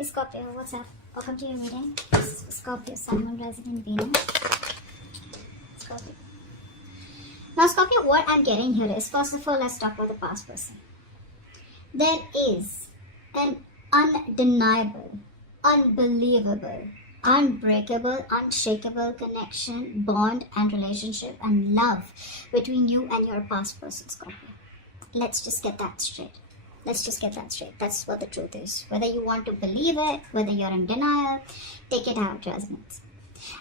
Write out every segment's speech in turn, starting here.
Hey Scorpio, what's up? Welcome to your reading. This is Scorpio, Sun, Moon, Resident, Venus. Scorpio. Now Scorpio, what I'm getting here is, first of all, let's talk about the past person. There is an undeniable, unbelievable, unbreakable, unshakable connection, bond and relationship and love between you and your past person, Scorpio. Let's just get that straight. That's what the truth is. Whether you want to believe it, whether you're in denial, take it out, resonance.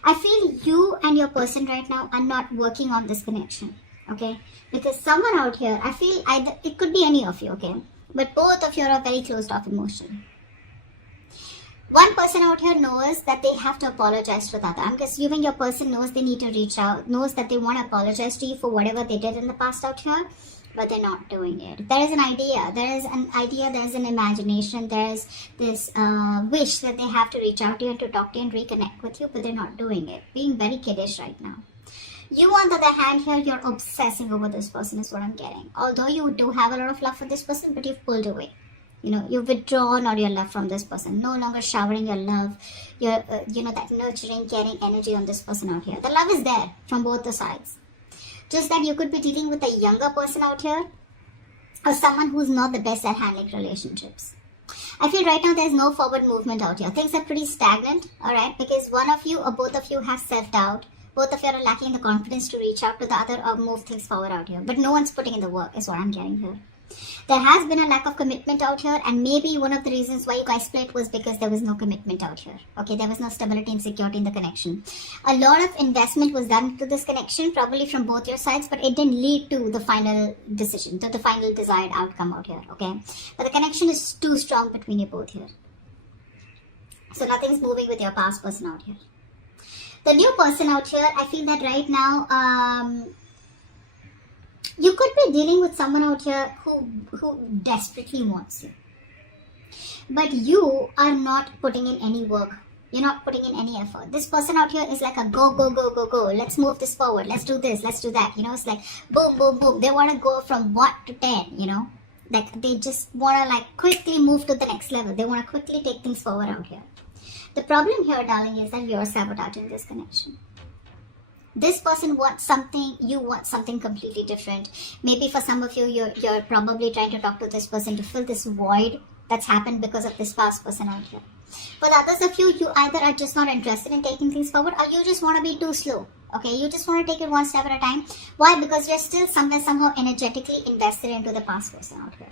I feel you and your person right now are not working on this connection, okay? Because someone out here, I feel either, it could be any of you, okay? But both of you are very closed off emotionally. One person out here knows that they have to apologize to the other. I'm assuming your person knows they need to reach out, knows that they want to apologize to you for whatever they did in the past out here, but they're not doing it. There is an idea, there is an imagination, there is this wish that they have to reach out to you and to talk to you and reconnect with you, but they're not doing it. Being very kiddish right now. You, on the other hand, here, you're obsessing over this person is what I'm getting. Although you do have a lot of love for this person, but you've pulled away. You know, you've withdrawn all your love from this person. No longer showering your love, your, that nurturing, caring energy on this person out here. The love is there from both the sides. Just that you could be dealing with a younger person out here or someone who's not the best at handling relationships. I feel right now there's no forward movement out here. Things are pretty stagnant, alright? Because one of you or both of you have self-doubt. Both of you are lacking the confidence to reach out to the other or move things forward out here. But no one's putting in the work is what I'm getting here. There has been a lack of commitment out here, and maybe one of the reasons why you guys split was because there was no commitment out here. Okay, there was no stability and security in the connection. A lot of investment was done to this connection, probably from both your sides, but it didn't lead to the final decision, to the final desired outcome out here. Okay, but the connection is too strong between you both here. So nothing's moving with your past person out here. The new person out here, I feel that right now, you could be dealing with someone out here who desperately wants you. But you are not putting in any work. You're not putting in any effort. This person out here is like a go, go, go, go, go. Let's move this forward. Let's do this. Let's do that. You know, it's like boom, boom, boom. They want to go from 1 to 10, you know. Like they just want to like quickly move to the next level. They want to quickly take things forward out here. The problem here, darling, is that you're sabotaging this connection. This person wants something, you want something completely different. Maybe for some of you, you're probably trying to talk to this person to fill this void that's happened because of this past person out here. For the others of you, you either are just not interested in taking things forward or you just want to be too slow. Okay, you just want to take it one step at a time. Why? Because you're still somehow energetically invested into the past person out here.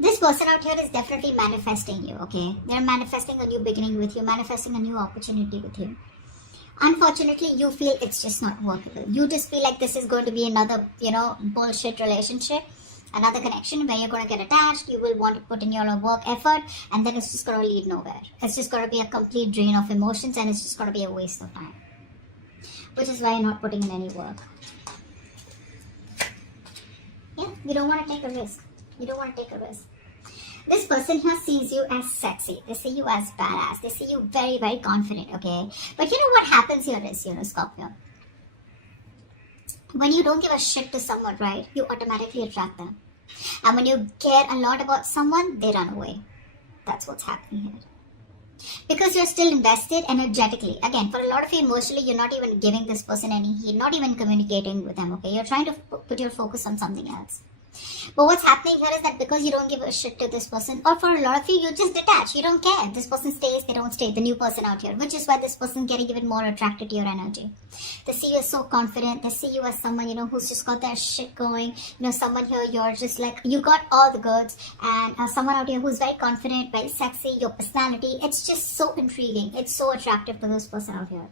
This person out here is definitely manifesting you, okay? They're manifesting a new beginning with you, manifesting a new opportunity with you. Unfortunately, you feel it's just not workable. You just feel like this is going to be another, bullshit relationship, another connection where you're going to get attached, you will want to put in your work effort, and then it's just going to lead nowhere. It's just going to be a complete drain of emotions, and it's just going to be a waste of time. Which is why you're not putting in any work. Yeah, you don't want to take a risk. This person here sees you as sexy. They see you as badass. They see you very, very confident, okay? But you know what happens here is, Scorpio. When you don't give a shit to someone, right, you automatically attract them. And when you care a lot about someone, they run away. That's what's happening here. Because you're still invested energetically. Again, for a lot of you emotionally, you're not even giving this person any heed, not even communicating with them, okay? You're trying to put your focus on something else. But what's happening here is that because you don't give a shit to this person, or for a lot of you, you just detach. You don't care. This person stays, they don't stay. The new person out here, which is why this person getting even more attracted to your energy. They see you as so confident. They see you as someone, who's just got their shit going. Someone here, you're just like, you got all the goods. And someone out here who's very confident, very sexy, your personality. It's just so intriguing. It's so attractive to this person out here.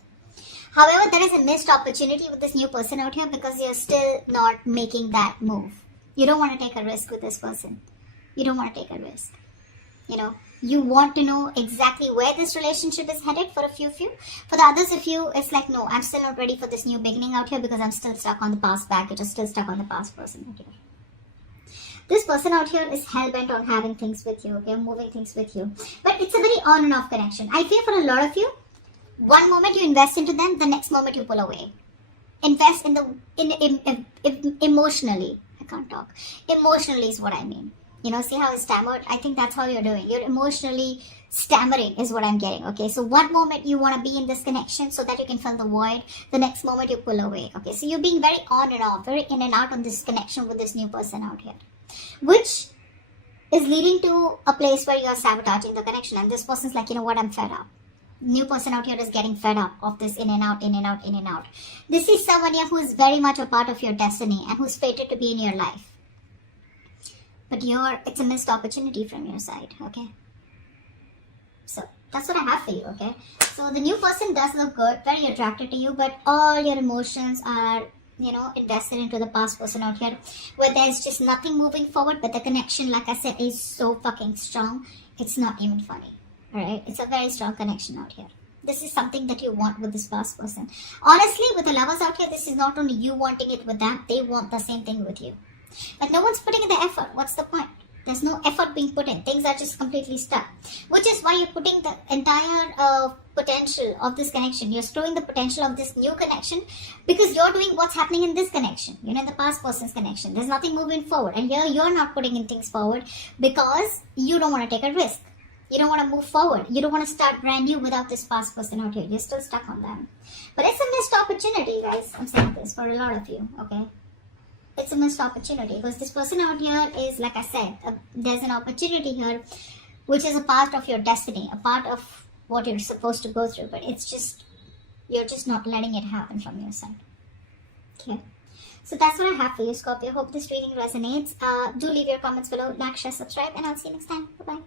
However, there is a missed opportunity with this new person out here because you're still not making that move. You don't want to take a risk with this person. You don't want to take a risk. You want to know exactly where this relationship is headed for a few of you. For the others of you, it's like, no, I'm still not ready for this new beginning out here because I'm still stuck on the past baggage. You're still stuck on the past person out here. This person out here is hell-bent on having things with you, okay, moving things with you. But it's a very on and off connection. I feel for a lot of you, one moment you invest into them, the next moment you pull away. Invest in emotionally. I can't talk. Emotionally is what I mean. See how I stammered? I think that's how you're doing. You're emotionally stammering is what I'm getting, okay? So one moment you want to be in this connection so that you can fill the void. The next moment you pull away, okay? So you're being very on and off, very in and out on this connection with this new person out here, which is leading to a place where you're sabotaging the connection. And this person's like, you know what, I'm fed up. New person out here is getting fed up of this in and out, in and out, in and out. This is someone here who is very much a part of your destiny and who's fated to be in your life. But it's a missed opportunity from your side, okay? So that's what I have for you, okay? So the new person does look good, very attracted to you, but all your emotions are, invested into the past person out here, where there's just nothing moving forward, but the connection, like I said, is so fucking strong. It's not even funny, all right? It's a very strong connection out here. This is something that you want with this past person. Honestly, with the lovers out here, this is not only you wanting it with them, they want the same thing with you. But no one's putting in the effort. What's the point? There's no effort being put in. Things are just completely stuck. Which is why you're putting the entire potential of this connection. You're slowing the potential of this new connection because you're doing what's happening in this connection. In the past person's connection. There's nothing moving forward. And here you're not putting in things forward because you don't want to take a risk. You don't want to move forward. You don't want to start brand new without this past person out here. You're still stuck on them. But it's a missed opportunity, guys. I'm saying this for a lot of you, okay? It's a missed opportunity because this person out here is, like I said, there's an opportunity here which is a part of your destiny, a part of what you're supposed to go through, but you're just not letting it happen from your side. Okay, so that's what I have for you, Scorpio. Hope this reading resonates. Do leave your comments below, like, share, subscribe, and I'll see you next time. Bye bye.